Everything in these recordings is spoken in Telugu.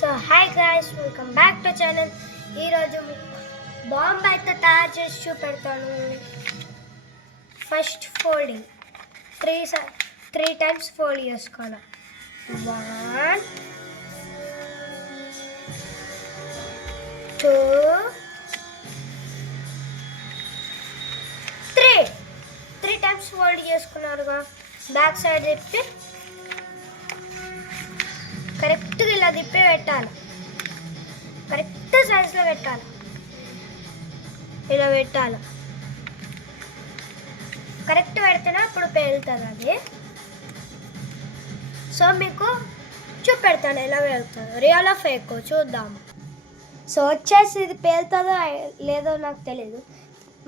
So hi guys, welcome back to channel. ఈరోజు బాంబ్ అయితే తయారు చేసి చూపెడతాను. First folding three times fold చేసుకోవాలి. 1 2 3 టైమ్స్ ఫోల్డ్ చేసుకున్నారుగా. బ్యాక్ సైడ్ తిప్పి కరెక్ట్గా ఇలా తిప్పి పెట్టాలి. కరెక్ట్ సైజులో పెట్టాలి. ఇలా పెట్టాలి. కరెక్ట్ పెడితేనే అప్పుడు పేలుతుంది అది. సో మీకు చూపెడతాను ఎలా పేలుతుందో. రియల్ ఫేక్ చూద్దాము. సో వచ్చేసి ఇది పేలుతుందో లేదో నాకు తెలీదు.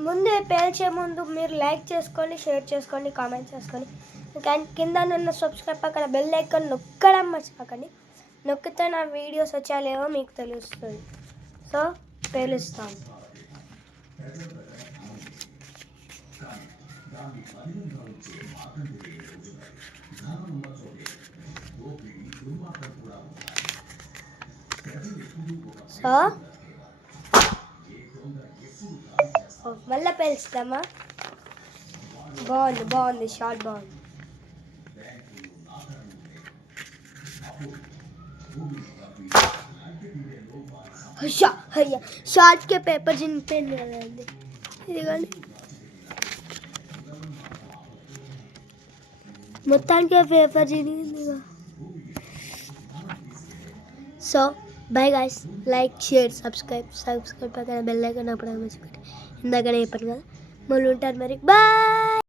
ముందే పేల్చే ముందు మీరు లైక్ చేసుకోండి, షేర్ చేసుకోండి, కామెంట్ చేసుకోండి. కింద ఉన్న సబ్స్క్రైబ్ పక్కన బెల్ ఐకాన్ నొక్కడం మర్చిపోకండి. నొక్కితే నా వీడియోస్ వచ్చాలేమో మీకు తెలుస్తుంది. సో పేలుస్తాను. సో మళ్ళీ పేలుస్తామా? బాగుంది షార్ట్ బాగుంది. షార్ట్ కే పేపర్ చినిపోయింది కదండి. ఇది కానీ మొత్తానికి పేపర్ చినిగింది. So bye guys, like share subscribe పక్కన బెల్ ఐకాన్ అప్పుడు మంచిగా ఇందాకనే చెప్పాను కదా. మళ్ళీ ఉంటారు మరి. బాయ్.